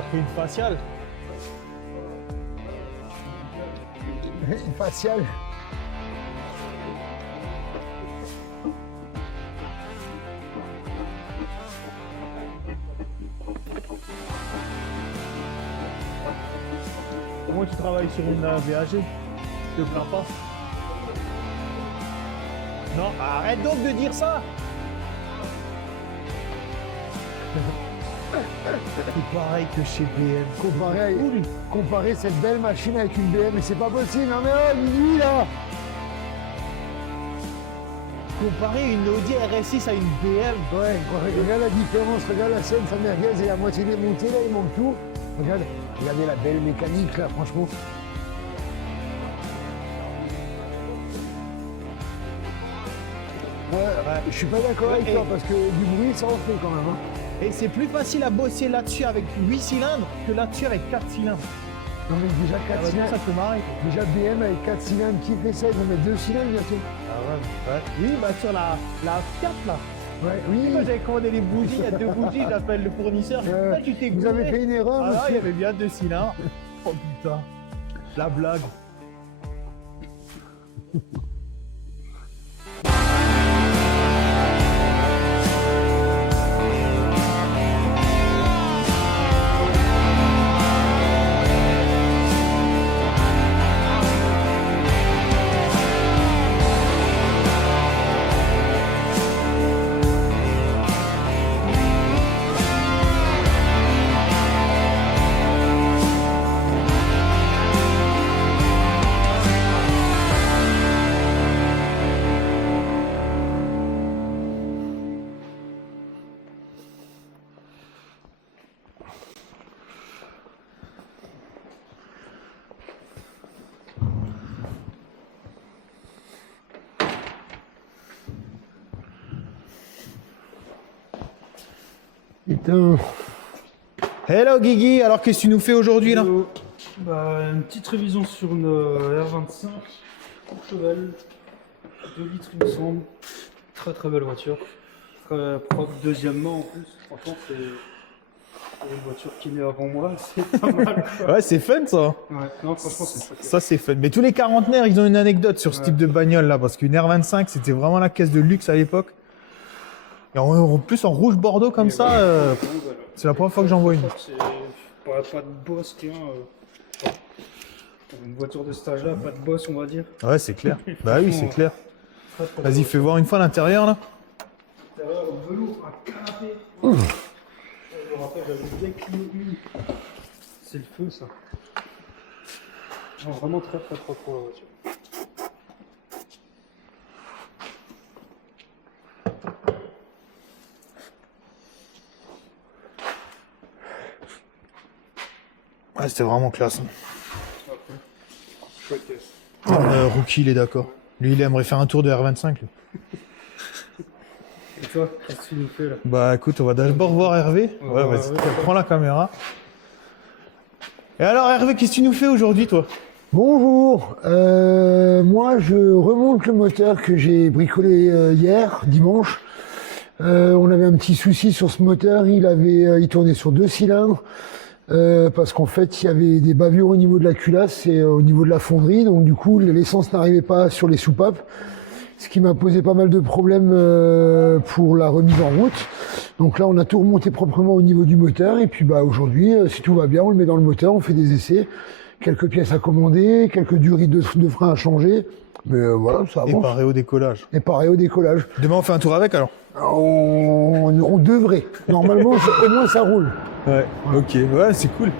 T'as pris une faciale. Une faciale. Comment tu travailles sur une VAG? Tu te plains pas? Non, arrête donc de dire ça. C'est pareil que chez BM. Comparer cette belle machine avec une BM, mais c'est pas possible. Non mais oh, minuit là. Comparer une Audi RS6 à une BM. Ouais, regarde la différence, regarde la scène, sa merguez et la moitié démontée là, il manque tout. Regardez la belle mécanique là, franchement. Ouais, je suis pas d'accord avec toi parce que du bruit ça en fait quand même. Hein. Et c'est plus facile à bosser là-dessus avec 8 cylindres que là-dessus avec 4 cylindres. Non mais déjà 4 cylindres. Ça te marrer. Déjà BM avec 4 cylindres, qui fait ça? Ils vont mettre 2 cylindres bientôt. Ah ouais. Oui, bah sur la Fiat là. Ouais, oui. Quand j'avais commandé les bougies, il y a 2 bougies, j'appelle le fournisseur. Tu t'es vous avez fait une erreur, ah là, il y monsieur. avait bien 2 cylindres. Oh putain. La blague. Putain. Hello Guigui, alors qu'est-ce que tu nous fais aujourd'hui là? Bah, une petite révision sur une R25 Courchevel, 2 litres il me semble, très belle voiture, très propre, deuxièmement en plus, franchement c'est une voiture qui est née avant moi, c'est pas mal quoi. Ouais, c'est fun ça. Ouais, non franchement c'est très Ça c'est fun. Mais tous les quarantenaires, ils ont une anecdote sur ce type de bagnole là, parce qu'une R25, c'était vraiment la caisse de luxe à l'époque. Et en plus en rouge bordeaux comme ça, c'est la première fois que j'en vois une. C'est pas de boss, rien. Une voiture de stage là, pas de boss on va dire. Ouais, c'est clair. Bah oui, c'est clair. Très Vas-y, fais voir une fois l'intérieur là. L'intérieur, velours, un canapé. Je me rappelle, j'avais bien Clio 1. C'est le feu ça. Non, vraiment très propre la voiture. Ouais, c'était vraiment classe. Chouette caisse. Rookie, il est d'accord. Lui, il aimerait faire un tour de R25. Lui. Et toi, qu'est-ce que tu nous fais là? Bah écoute, on va d'abord voir Hervé. Ouais, vas-y, prends la caméra. Et alors Hervé, qu'est-ce que tu nous fais aujourd'hui toi? Bonjour, moi je remonte le moteur que j'ai bricolé hier, dimanche. On avait un petit souci sur ce moteur, il tournait sur 2 cylindres. Parce qu'en fait il y avait des bavures au niveau de la culasse et au niveau de la fonderie, donc du coup l'essence n'arrivait pas sur les soupapes, ce qui m'a posé pas mal de problèmes pour la remise en route. Donc là on a tout remonté proprement au niveau du moteur et puis bah aujourd'hui si tout va bien on le met dans le moteur, on fait des essais, quelques pièces à commander, quelques durées de frein à changer, mais voilà ça avance. Et pareil au décollage. Et pareil au décollage. Demain on fait un tour avec alors? On devrait, normalement au moins ça roule. Ouais, ok, ouais, c'est cool.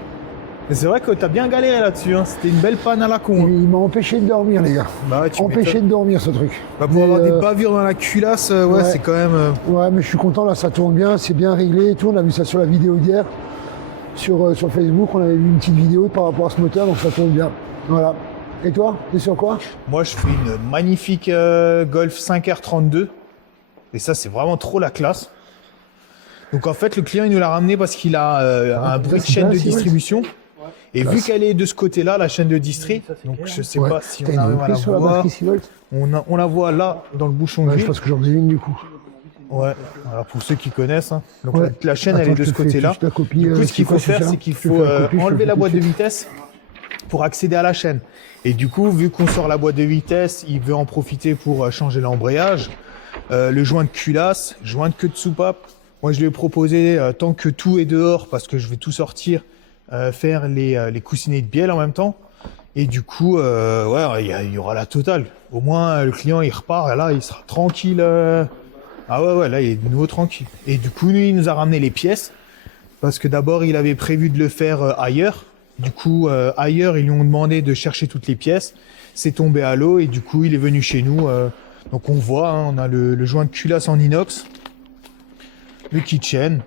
Mais c'est vrai que t'as bien galéré là-dessus, hein. C'était une belle panne à la con. Hein. Il m'a empêché de dormir, les gars. Bah, tu empêché de dormir, ce truc. Bah, pour avoir des bavures dans la culasse, ouais, c'est quand même... Ouais, mais je suis content, là, ça tourne bien, c'est bien réglé et tout. On a vu ça sur la vidéo d'hier. Sur Facebook, on avait vu une petite vidéo par rapport à ce moteur, donc ça tourne bien. Voilà. Et toi, t'es sur quoi? Moi, je fais une magnifique Golf 5R32. Et ça, c'est vraiment trop la classe. Donc en fait, le client, il nous l'a ramené parce qu'il a un bruit de chaîne de distribution. Et vu qu'elle est de ce côté-là, la chaîne de distri, donc je sais pas si on arrive à la voir. On la voit là, dans le bouchon Ouais, gris. je pense que j'en ai une du coup. Ouais, alors pour ceux qui connaissent, hein. Donc Ouais. la chaîne elle Attends, est de je ce te fais côté-là. juste la copie, Du coup, ce c'est qu'il quoi, faut faire, ça c'est qu'il Je te faut fais la copie, je te enlever le la fais boîte tout de de suite. vitesse pour accéder à la chaîne. Et du coup, vu qu'on sort la boîte de vitesse, il veut en profiter pour changer l'embrayage. Le joint de culasse, joint de queue de soupape. Moi, je lui ai proposé, tant que tout est dehors, parce que je vais tout sortir, faire les coussinets de bielle en même temps. Et du coup, ouais, il y aura la totale. Au moins, le client, il repart, et là, il sera tranquille. Ah ouais, ouais, là, il est de nouveau tranquille. Et du coup, lui, il nous a ramené les pièces, parce que d'abord, il avait prévu de le faire ailleurs. Du coup, ailleurs, ils lui ont demandé de chercher toutes les pièces. C'est tombé à l'eau, et du coup, il est venu chez nous. Donc, on voit, hein, on a le joint de culasse en inox, le kitchen.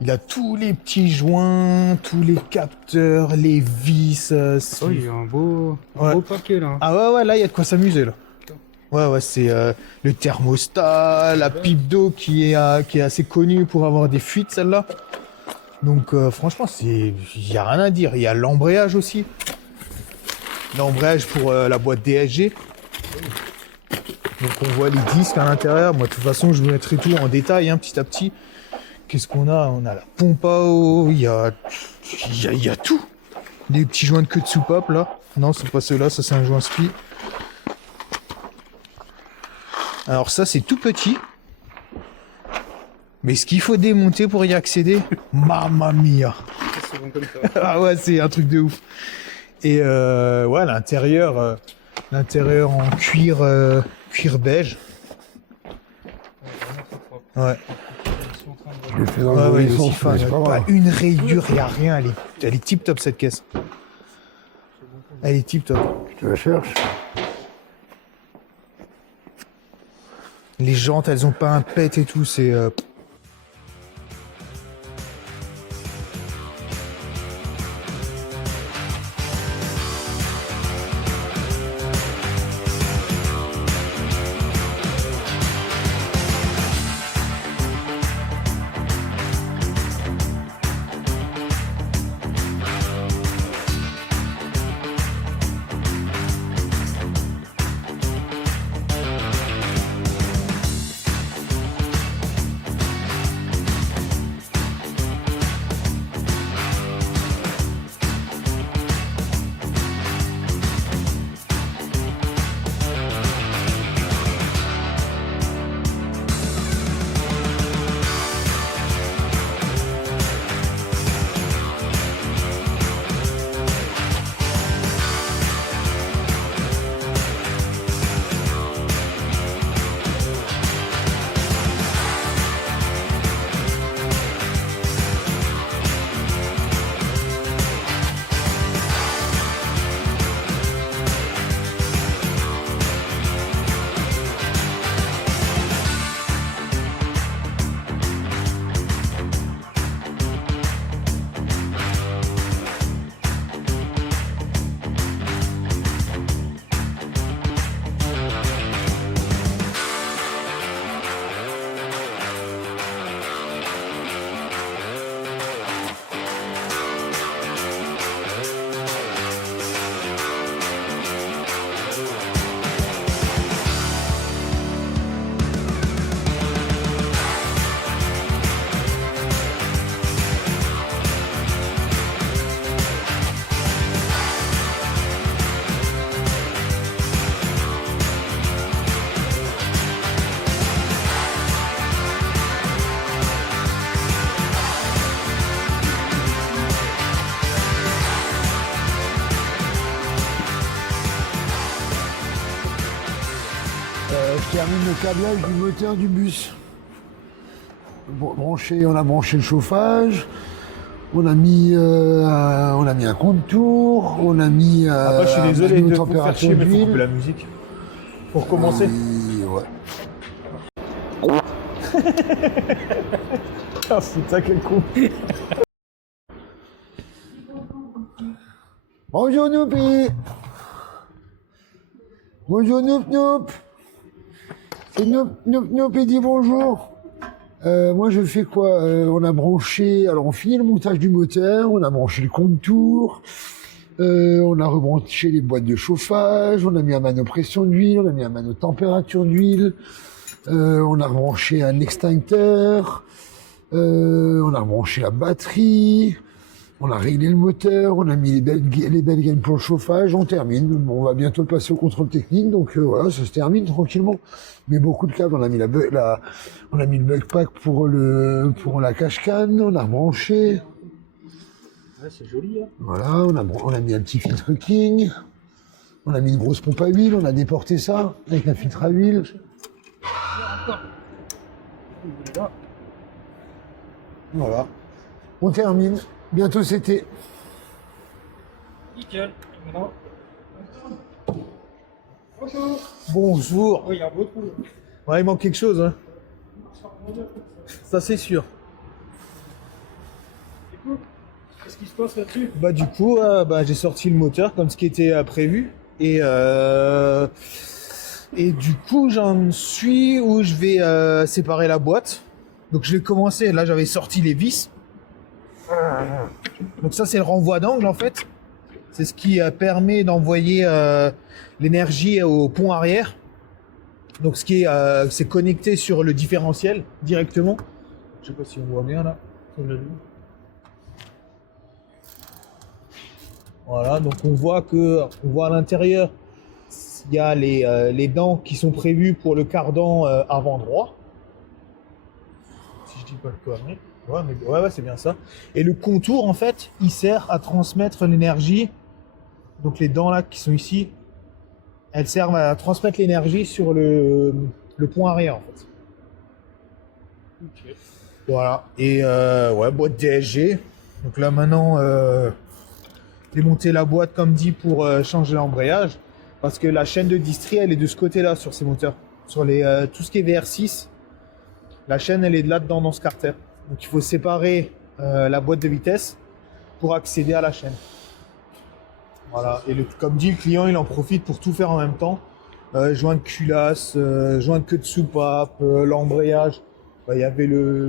Il a tous les petits joints, tous les capteurs, les vis. Oh, il y a un beau Ouais. paquet là. Ah ouais, ouais, là, il y a de quoi s'amuser, là. Ouais, ouais, c'est le thermostat, la pipe d'eau qui est assez connue pour avoir des fuites, celle-là. Donc, franchement, il y a rien à dire. Il y a l'embrayage aussi. L'embrayage pour la boîte DSG. Donc, on voit les disques à l'intérieur. Moi, de toute façon, je vous mettrai tout en détail, hein, petit à petit. Qu'est-ce qu'on a? On a la pompe à eau, il y a tout. Des petits joints de queue de soupape, là. Non, c'est pas ceux-là, ça c'est un joint spi. Alors ça, c'est tout petit. Mais ce qu'il faut démonter pour y accéder, mamma mia. C'est bon comme ça. Ah ouais, c'est un truc de ouf. Et ouais, l'intérieur en cuir beige. Ouais. Je l'ai fait dans Ouais, le ouais, mauvais aussi sens, fin, mais c'est pas pas grave. une rayure, il n'y a rien. Elle est tip top cette caisse. Elle est tip top. Je te la cherche. Les jantes, elles ont pas un pet et tout, c'est. Je termine le câblage du moteur du bus. On a branché le chauffage, on a mis un compte-tour, on a mis Après, je suis désolé une de vous faire température chier, mais faut d'huile. couper la musique. Pour commencer. Oui, ouais. Ah putain, quel con. Bonjour Noupi. Bonjour Noup Noup. C'est Noup il dit bonjour. Moi je fais quoi? On a branché, alors on finit le montage du moteur, on a branché le compte-tour, on a rebranché les boîtes de chauffage, on a mis un mano pression d'huile, on a mis un mano température d'huile, On a rebranché un extincteur. On a rebranché la batterie. On a réglé le moteur. On a mis les belles gaines pour le chauffage. On termine. Bon, on va bientôt passer au contrôle technique. Donc voilà, ça se termine tranquillement. Mais beaucoup de câbles. On a mis on a mis le bug pack pour la cache-canne. On a rebranché. Ouais, c'est joli, hein. Voilà, on a mis un petit filtre King, on a mis une grosse pompe à huile, on a déporté ça avec un filtre à huile. Voilà, on termine, bientôt c'était. Nickel. Maintenant. Bonjour. Oh, il y a un beau trou. Ouais, il manque quelque chose, hein. Ça c'est sûr. Qu'est-ce qui se passe là-dessus? Bah du coup, j'ai sorti le moteur comme ce qui était prévu. Et du coup, j'en suis où je vais séparer la boîte. Donc je vais commencer, là j'avais sorti les vis. Donc ça c'est le renvoi d'angle en fait. C'est ce qui permet d'envoyer l'énergie au pont arrière. Donc ce qui est, c'est connecté sur le différentiel directement. Je sais pas si on voit bien là. Voilà, donc on voit à l'intérieur, il y a les dents qui sont prévues pour le cardan avant droit. Si je dis pas le connerie. Ouais, c'est bien ça. Et le contour, en fait, il sert à transmettre l'énergie. Donc les dents là qui sont ici, elles servent à transmettre l'énergie sur le pont arrière, en fait. Ok. Voilà. Et boîte DSG. Donc là maintenant, démonter la boîte comme dit pour changer l'embrayage. Parce que la chaîne de distri, elle est de ce côté-là sur ces moteurs. Sur tout ce qui est VR6, la chaîne, elle est de là-dedans dans ce carter. Donc il faut séparer la boîte de vitesse pour accéder à la chaîne. Voilà. Et comme dit, le client, il en profite pour tout faire en même temps. Joint de culasse, joint de queue de soupape, l'embrayage. Il y avait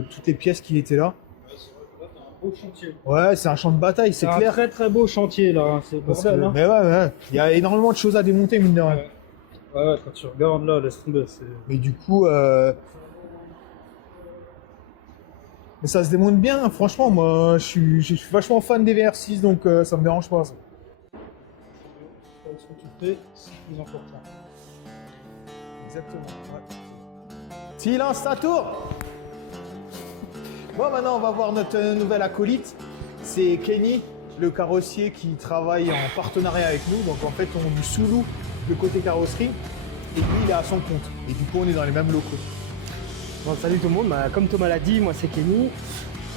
toutes les pièces qui étaient là. Beau chantier. Ouais, c'est un champ de bataille, c'est un clair. très très beau chantier là, c'est bordel, hein. Mais ouais, il y a énormément de choses à démonter, mine de rien. Ouais, quand tu regardes là, laisse tomber. Mais du coup, mais ça se démonte bien, franchement, moi je suis vachement fan des VR6, donc ça me dérange pas ça. Ce que tu fais, c'est le plus important. Exactement, ouais. Silence, ça tourne. Bon, maintenant on va voir notre nouvel acolyte. C'est Kenny, le carrossier qui travaille en partenariat avec nous. Donc en fait, on lui sous-loue le côté carrosserie et lui il est à son compte. Et du coup, on est dans les mêmes locaux. Bon, salut tout le monde, comme Thomas l'a dit, moi c'est Kenny.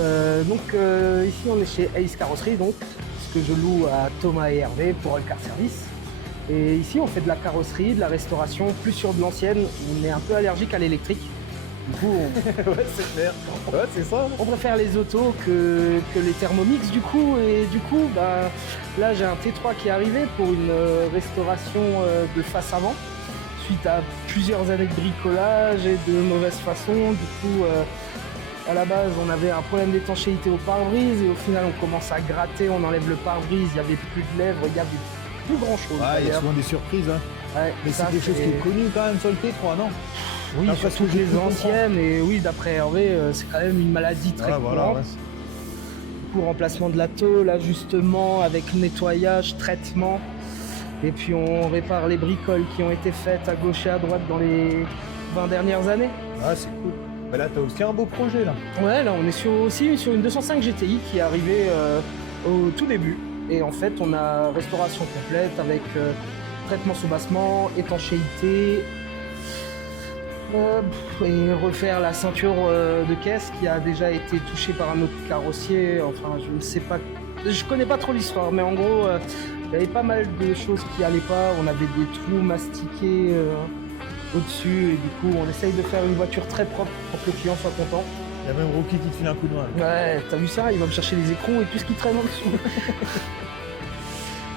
Ici on est chez Ace Carrosserie, donc, ce que je loue à Thomas et Hervé pour le car service. Et ici on fait de la carrosserie, de la restauration, plus sur de l'ancienne. On est un peu allergique à l'électrique. Du coup, Ouais, c'est clair. Ouais, c'est ça. on préfère les autos que les Thermomix du coup. Et du coup, là j'ai un T3 qui est arrivé pour une restauration de face avant. Suite à plusieurs années de bricolage et de mauvaise façon, du coup, à la base, on avait un problème d'étanchéité au pare-brise et au final, on commence à gratter, on enlève le pare-brise, il n'y avait plus de lèvres, il n'y avait plus grand-chose. Ouais, il y a souvent des surprises. Hein. Ouais, Mais c'est quelque chose qui est connu quand même sur le T3, non? Oui, D'après surtout ce que j'ai les pu anciennes, et oui, d'après Hervé, c'est quand même une maladie très Ouais, courante. voilà, ouais. Du coup, remplacement de la tôle, ajustement avec nettoyage, traitement. Et puis on répare les bricoles qui ont été faites à gauche et à droite dans les 20 dernières années. Ah, c'est cool. Bah là, t'as aussi un beau projet là. Ouais, là on est aussi sur une 205 GTI qui est arrivée au tout début. Et en fait, on a restauration complète avec traitement soubassement, étanchéité, et refaire la ceinture de caisse qui a déjà été touchée par un autre carrossier. Enfin, je ne sais pas, je connais pas trop l'histoire, mais en gros, il y avait pas mal de choses qui allaient pas. On avait des trous mastiqués au-dessus, et du coup, on essaye de faire une voiture très propre pour que le client soit content. Il y a même Rocky qui te file un coup de main. Ouais, t'as vu ça? Il va me chercher les écrans et tout ce qui traîne en dessous.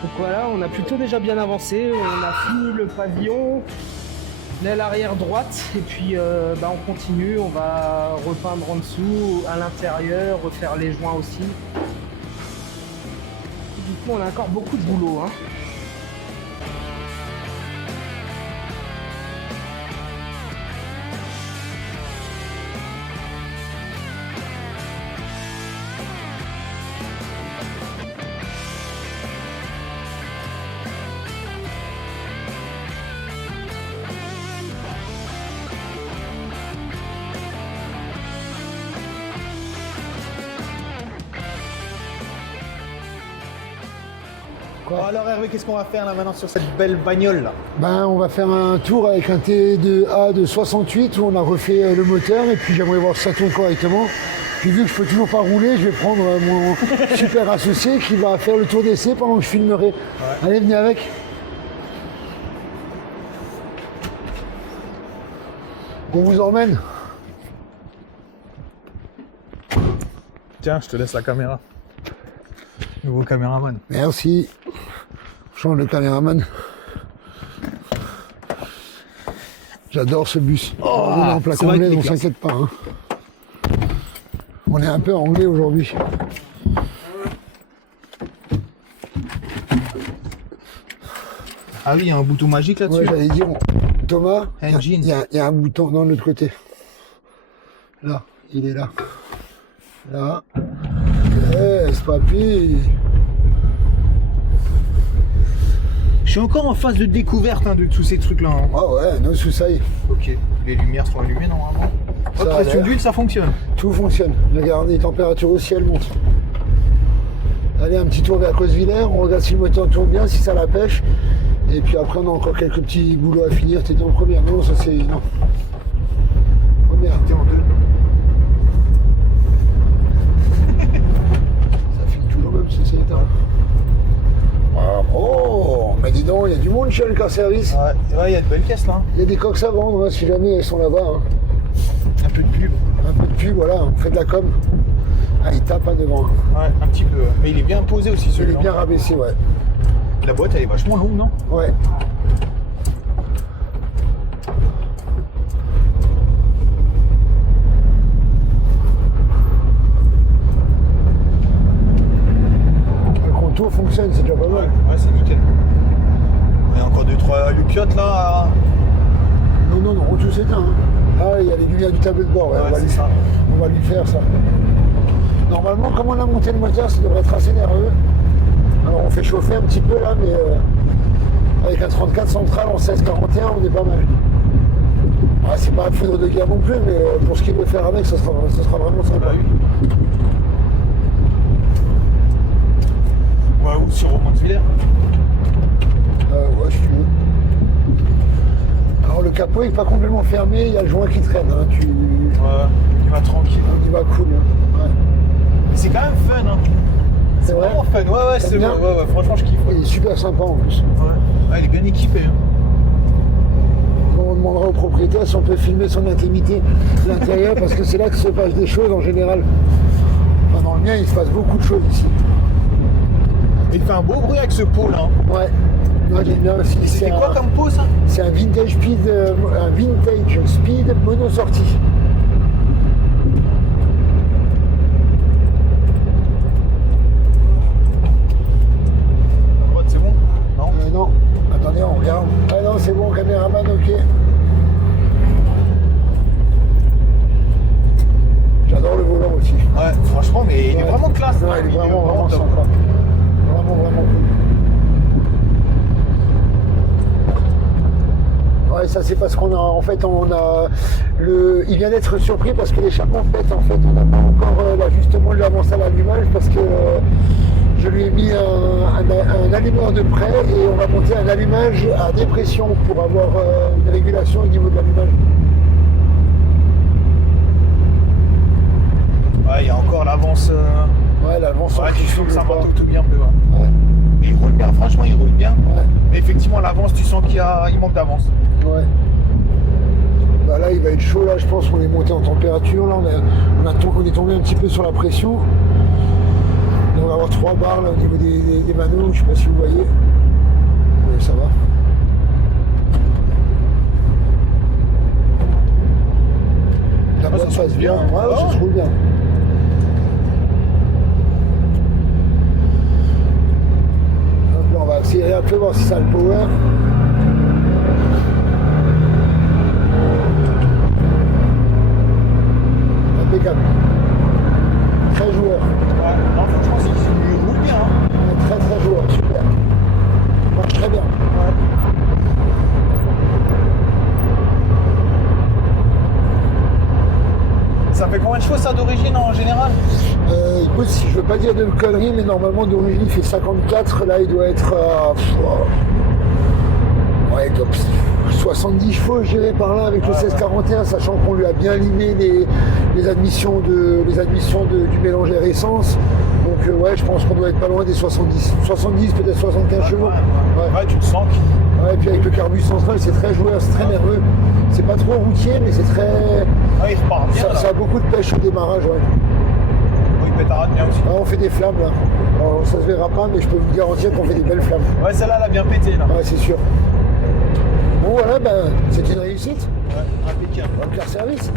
Donc voilà, on a plutôt déjà bien avancé. On a fini le pavillon, l'aile arrière droite, et puis on continue. On va repeindre en dessous, à l'intérieur, refaire les joints aussi. Du coup, on a encore beaucoup de boulot, hein. Bon, alors Hervé, qu'est-ce qu'on va faire là maintenant sur cette belle bagnole là? Ben, on va faire un tour avec un T2A de 68 où on a refait le moteur et puis j'aimerais voir si ça tourne correctement. Puis vu que je peux toujours pas rouler, je vais prendre mon super associé qui va faire le tour d'essai pendant que je filmerai. Ouais. Allez, venez avec. On vous emmène. Tiens, je te laisse la caméra. Nouveau caméraman. Merci. Change de caméraman. J'adore ce bus. Oh, on est en plaque c'est vrai anglaise, qu'il est on classe. s'inquiète pas. Hein. On est un peu anglais aujourd'hui. Ah oui, il y a un bouton magique là-dessus. Ouais, j'allais dire, Thomas, Engine. il y a un bouton dans l'autre côté. Là, il est là. Là. Yes, papy. Je suis encore en phase de découverte de tous ces trucs là. Ah ouais, no soucis. Ok, les lumières sont allumées normalement. Ça Hop, a pression l'air. d'huile, ça fonctionne. Tout fonctionne. Regardez, les températures aussi, elles montent. Allez, un petit tour vers Cosvillers, on regarde si le moteur tourne bien, si ça la pêche. Et puis après, on a encore quelques petits boulots à finir. T'étais en première, non, ça c'est... Non. Première. T'es en deux. Ça file toujours même si c'est éteint. Oh, mais dis donc, il y a du monde chez le car service. Ouais, il y a de belles caisses là. Il y a des coques à vendre, hein, si jamais elles sont là-bas. Hein. Un peu de pub. Un peu de pub, voilà, on fait de la com. Ah, il tape devant. Ouais, un petit peu. Mais il est bien posé aussi Il est celui-là. bien rabaissé, ouais. La boîte elle est vachement longue, non? Ouais. Le contour fonctionne, c'est déjà pas mal. Ouais, c'est nickel. Il y a encore 2-3 loupiottes là. Non, tout s'éteint. Hein. Ah, il y a les lumières du tableau de bord, ouais, Ouais, on, va c'est lui, ça. on va lui faire ça. Normalement, comme on a monté le moteur, ça devrait être assez nerveux. Alors on fait chauffer un petit peu là, mais avec un 34 central en 16-41, on est pas mal. Ouais, c'est pas un foudre de guerre non plus, mais pour ce qu'il veut faire avec, ça sera vraiment sympa. Bah oui. Ouais, ou sur Romans-Villers. Ouais, si tu veux. Alors le capot est pas complètement fermé, il y a le joint qui traîne. Hein, Ouais, il va tranquille. On y va cool. Hein. Ouais. C'est quand même fun, hein. C'est vrai. Vraiment fun, ouais, c'est bien ouais, franchement, je kiffe. Ouais. Il est super sympa en plus. Ouais, il est bien équipé. Hein. On demandera au propriétaire si on peut filmer son intimité, l'intérieur, parce que c'est là que se passent des choses en général. Enfin, dans le mien, il se passe beaucoup de choses ici. Il fait un beau bruit avec ce pot là. Ouais. Moi, j'aime bien aussi. C'est quoi comme pot ça? C'est un vintage speed mono-sortie. C'est bon? Non? Non. Attendez, on regarde. Ah non, c'est bon, caméraman, ok. J'adore le volant aussi. Ouais, franchement, mais il est vraiment classe. Non, hein. il est vraiment top. sympa. Vraiment cool. Ouais, ça c'est parce qu'on a, en fait, il vient d'être surpris parce que l'échappement pète, en fait, on n'a pas encore l'ajustement de l'avance à l'allumage parce que je lui ai mis un allumeur de près et on va monter un allumage à dépression pour avoir une régulation au niveau de l'allumage. Ouais, il y a encore l'avance. Ouais, l'avance. Ouais, tu sens que ça va tout bien peu. Ouais. Mais il roule bien, franchement, il roule bien. Ouais. Mais effectivement, l'avance, tu sens il manque d'avance. Ouais. Bah là, il va être chaud. Là, je pense qu'on est monté en température. Là, on est tombé un petit peu sur la pression. Et on va avoir 3 barres là au niveau des manos. Je sais pas si vous voyez. Ouais, ça va. La boîte ça passe se bien. roule bien. Ouais, ça se roule bien. Hop, là, on va accélérer un peu, voir si ça a le power. Impeccable. Très joueur. Ouais, non, franchement, il roule bien. Hein. Ouais, très joueur, super. Marche très bien. Ouais. Ça fait combien de chevaux ça d'origine en général? Écoute, si je veux pas dire de conneries, mais normalement d'origine il fait 54, là il doit être à ouais, comme 70 chevaux, je dirais par là avec le 1641, sachant qu'on lui a bien limé les admissions du mélange air essence. Donc ouais, je pense qu'on doit être pas loin des 70, peut-être 75 chevaux. Ouais, tu le sens. Ouais, et puis avec le carbu central, c'est très joueur, c'est très nerveux. C'est pas trop routier, mais c'est très. Ah, il repart bien. Ça a beaucoup de pêche au démarrage, ouais. Oui, pétarade bien aussi. Ah, on fait des flammes là. Alors, ça se verra pas, mais je peux vous garantir qu'on fait des belles flammes. Ouais, celle-là, elle a bien pété là. Ouais, c'est sûr. Bon voilà, ben, c'est une réussite. Ouais, impeccable. Un clair service.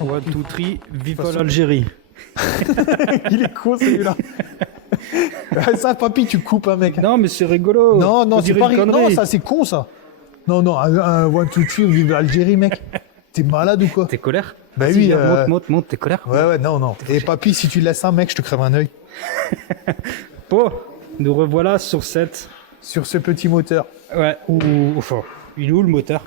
One, two, three, vive l'Algérie. Il est con celui-là. Ça, papy, tu coupes un mec. Non, mais c'est rigolo. Non, On c'est dirait pas une rigolo. connerie. Non, ça c'est con ça. Non, un one, two, three, vive l'Algérie, mec. T'es malade ou quoi? T'es colère? Bah Si, oui. monte, t'es colère? Ouais, non. Et papy, si tu laisses un mec, je te crève un œil. Bon, nous revoilà sur cette. Sur ce petit moteur. Ouais, enfin, il est où le moteur?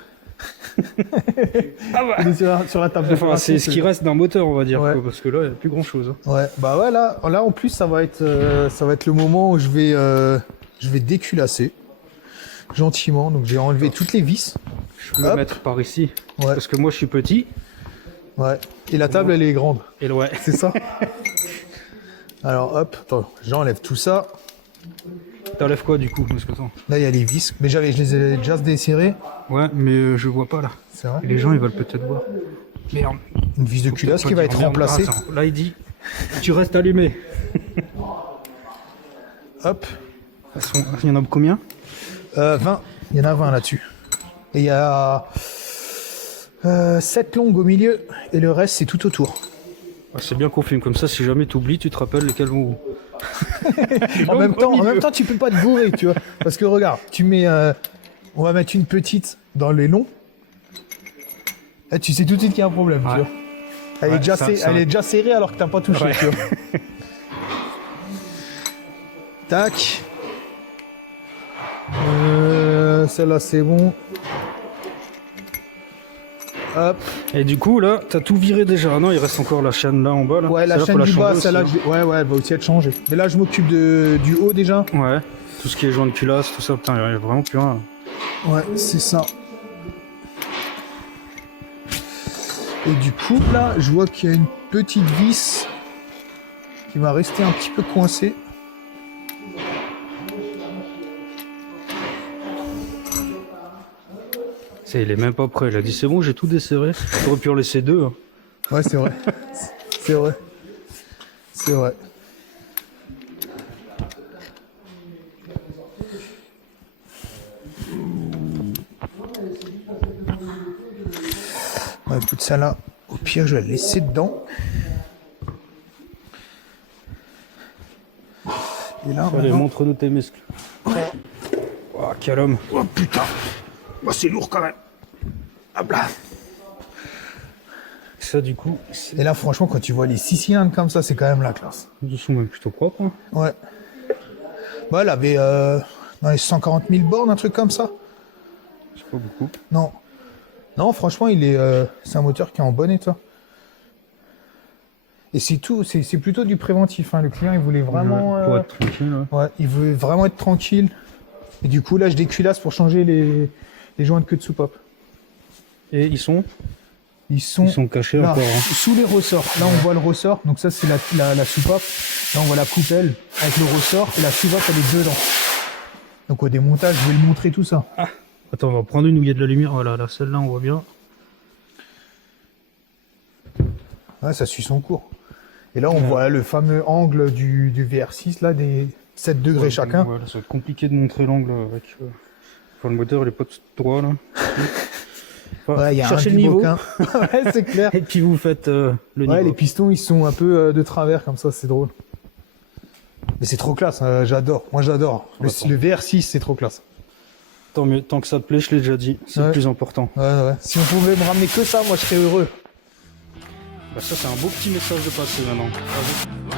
Il est sur la table de Enfin, c'est ce qui reste d'un moteur, on va dire, Ouais. quoi, parce que là, il n'y a plus grand chose. Ouais, bah ouais, là en plus, ça va être le moment où je vais déculasser. Gentiment. Donc, j'ai enlevé toutes les vis. Je peux le Hop. mettre par ici, Ouais. parce que moi, je suis petit. Ouais. Et la table, elle est grande. Et ouais. C'est ça? Alors, hop. Attends, j'enlève tout ça. T'enlèves quoi du coup? Parce que, attends. Là, il y a les vis. Mais je les ai déjà desserrées. Ouais, mais je vois pas là. C'est vrai. Les gens, ils veulent peut-être voir. Merde. Une vis de culasse Faut qui va dire être merde. remplacée. Attends, là, il dit tu restes allumé. Hop. Il y en a combien? 20. Il y en a 20 là-dessus. Et il y a 7 longues au milieu. Et le reste, c'est tout autour. Ah, c'est bien qu'on filme comme ça, si jamais t'oublies, tu te rappelles lesquels vont où. En même temps, tu peux pas te bourrer, tu vois. Parce que regarde, tu mets, on va mettre une petite dans les longs. Là, tu sais tout de suite qu'il y a un problème, tu Ouais. vois. Elle, Ouais, est déjà ça, serrée, ça. elle est déjà serrée alors que t'as pas touché, Ouais. tu vois. Tac. Celle-là, c'est bon. Hop. Et du coup, là, t'as tout viré déjà. Non, il reste encore la chaîne là en bas. Là. Ouais, la Celle-là, chaîne faut du bas, changer celle-là, aussi, ouais, elle va aussi être changée. Mais là, je m'occupe du haut déjà. hein. Ouais, tout ce qui est joint de culasse, tout ça, putain, il y a vraiment plus rien. Ouais, c'est ça. Et du coup, là, je vois qu'il y a une petite vis qui va rester un petit peu coincée. Ça, il est même pas prêt. Il a dit c'est bon, j'ai tout desserré. T'aurais pu en laisser deux. Hein. Ouais, c'est vrai. C'est vrai. C'est vrai. Ouais, écoute, ça là, au pire, je vais la laisser dedans. Et là, Allez, maintenant- montre-nous tes muscles. Oh, quel homme. Oh putain, oh, c'est lourd quand même. Hop là. Ça, du coup, Et là, franchement, quand tu vois les 6 cylindres comme ça, c'est quand même la classe. ils sont même plutôt propres. Hein. Ouais. Bah, elle avait dans les 140 000 bornes, un truc comme ça. C'est pas beaucoup. Non. Non, franchement, c'est un moteur qui est en bon état. Et c'est tout, c'est plutôt du préventif. Hein. Le client, il voulait vraiment, Pour être tranquille. Ouais. ouais, il voulait vraiment être tranquille. Et du coup, là, je déculasse pour changer les joints de queue de soupape. Et ils sont Ils sont cachés là, encore. Hein. sous les ressorts. Là, on voit le ressort. Donc ça, c'est la soupape. Là, on voit la coupelle avec le ressort. Et la soupape, elle est dedans. Donc au démontage, je vais le montrer tout ça. Attends, on va prendre une où il y a de la lumière. Voilà, là, celle-là, on voit bien. Ouais, ça suit son cours. Et là, on voit le fameux angle du VR6, là, des 7 degrés chacun. Ouais, là, ça va être compliqué de montrer l'angle avec. Enfin, le moteur, il est pas tout droit là. Enfin, Ouais, il y a un cherchez le niveau. biboquin. Ouais, c'est clair. Et puis vous faites le niveau. Ouais, les pistons, ils sont un peu de travers, comme ça, c'est drôle. Mais c'est trop classe, j'adore. Moi, j'adore. Le VR6, c'est trop classe. Tant mieux, tant que ça te plaît, je l'ai déjà dit. C'est Ouais. le plus important. Ouais. Si on pouvait me ramener que ça, moi, je serais heureux. Bah, ça, c'est un beau petit message de passer maintenant. Bravo.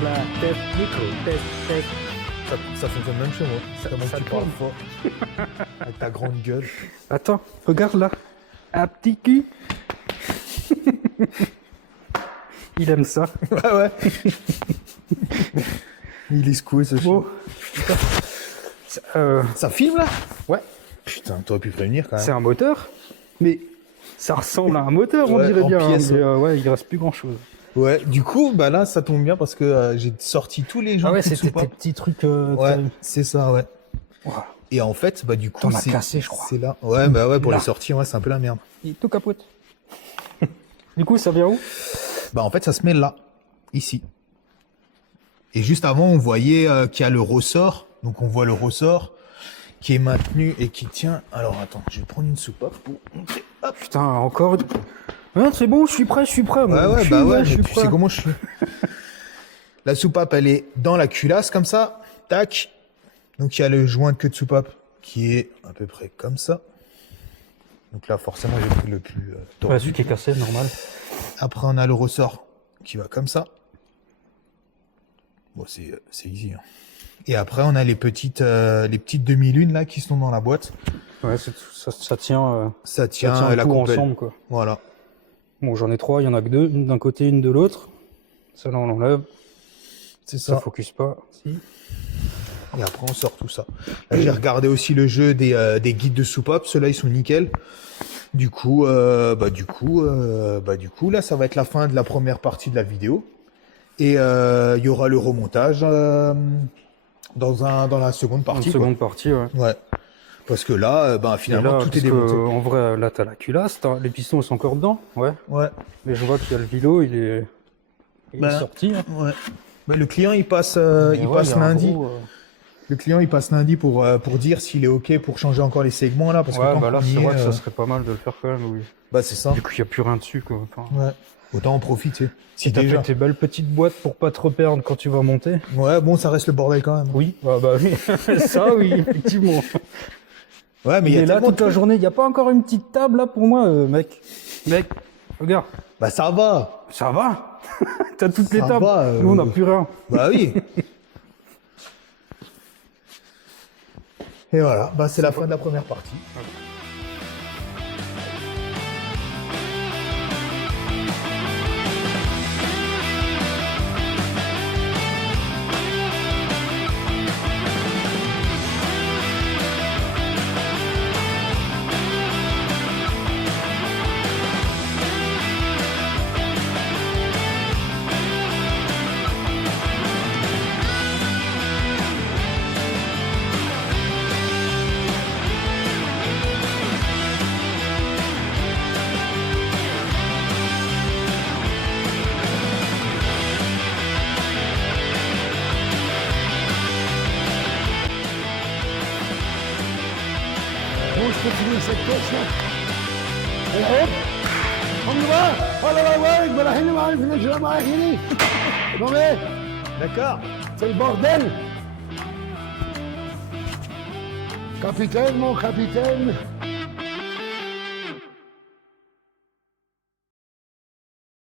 Bla, test, micro, test. Ça fonctionne même chez moi. Comment ça tu parles tourne. fort. Avec ta grande gueule. Attends, regarde là. Un petit cul. Il aime ça. Ouais. Il est secoué, ce chien. Bon. Ça filme, là? Ouais. Putain, t'aurais pu prévenir, quand même. C'est un moteur, mais ça ressemble à un moteur, on Ouais, dirait en bien. pièces, Mais, ouais, il reste plus grand chose. Ouais, du coup, bah là, ça tombe bien parce que j'ai sorti tous les gens Ah ouais, de c'était soupape. tes petits trucs. Ouais, c'est ça, ouais. Ouah, Et en fait, bah du coup, T'en as cassé, je crois. c'est là. Ouais, bah ouais, pour Là. les sorties, ouais, c'est un peu la merde. il est tout capote. Du coup, ça vient où? Bah en fait, ça se met là, ici. Et juste avant, on voyait qu'il y a le ressort. Donc on voit le ressort qui est maintenu et qui tient. Alors attends, je vais prendre une soupape pour montrer. Hop. Putain, encore. Ouais, c'est bon, je suis prêt. Ouais, ouais, Je bah suis- ouais, je suis mais tu sais prêt. comment je suis. La soupape, elle est dans la culasse comme ça. Tac. Donc il y a le joint de queue de soupape qui est à peu près comme ça. Donc là, forcément, j'ai pris le plus Ouais, tordu. celui qui est cassé, normal. Après, on a le ressort qui va comme ça. Bon, c'est easy. Hein. Et après, on a les petites demi-lunes là qui sont dans la boîte. Ouais, ça tient. Ça Ça tient, tient la tout coupelle. ensemble, quoi. Voilà. Bon, j'en ai trois, il y en a que deux, une d'un côté, une de l'autre. Ça là, on l'enlève. C'est Ça ça. focus pas. Si. Et après, on sort tout ça. Là, j'ai regardé aussi le jeu des guides de soupape. Ceux-là, ils sont nickel. Du coup, là, ça va être la fin de la première partie de la vidéo. Et il y aura le remontage dans la seconde Une partie. quoi. seconde partie, ouais. Ouais. Parce que là, Et finalement, là, tout est parce que, démonté. en vrai, là, t'as la culasse, les pistons ils sont encore dedans, ouais. Ouais. Mais je vois qu'il y a le vélo, il est Ben, sorti. Hein. Ouais. Bah, le client, il passe, Mais il ouais, passe y a un lundi. gros, Le client, il passe lundi pour dire s'il est OK pour changer encore les segments là. Parce que Ouais, tant bah là, qu'on y c'est est, vrai que ça serait pas mal de le faire quand même, oui. bah, c'est ça. Du coup, il n'y a plus rien dessus, quoi. Enfin, Ouais. Autant en profiter. Si t'as déjà. fait tes belles petites boîtes pour pas te reperdre quand tu vas monter. Ouais, bon, ça reste le bordel quand même. Oui, bah oui. Ça, oui, effectivement. Ouais, mais il y Il a est là tellement de toute la trucs. journée. Il n'y a pas encore une petite table là pour moi, mec. Mec, regarde. Bah, ça va. Ça va. T'as toutes les Ça tables. va, Nous, on n'a plus rien. Bah oui. Et voilà, bah, c'est la fin de la première partie. Bon, je peux finir cette course là. Et hop, on y va. Oh là là, ouais, je me la haine, je vais la marre, non mais, D'accord. c'est le bordel. Capitaine, mon capitaine.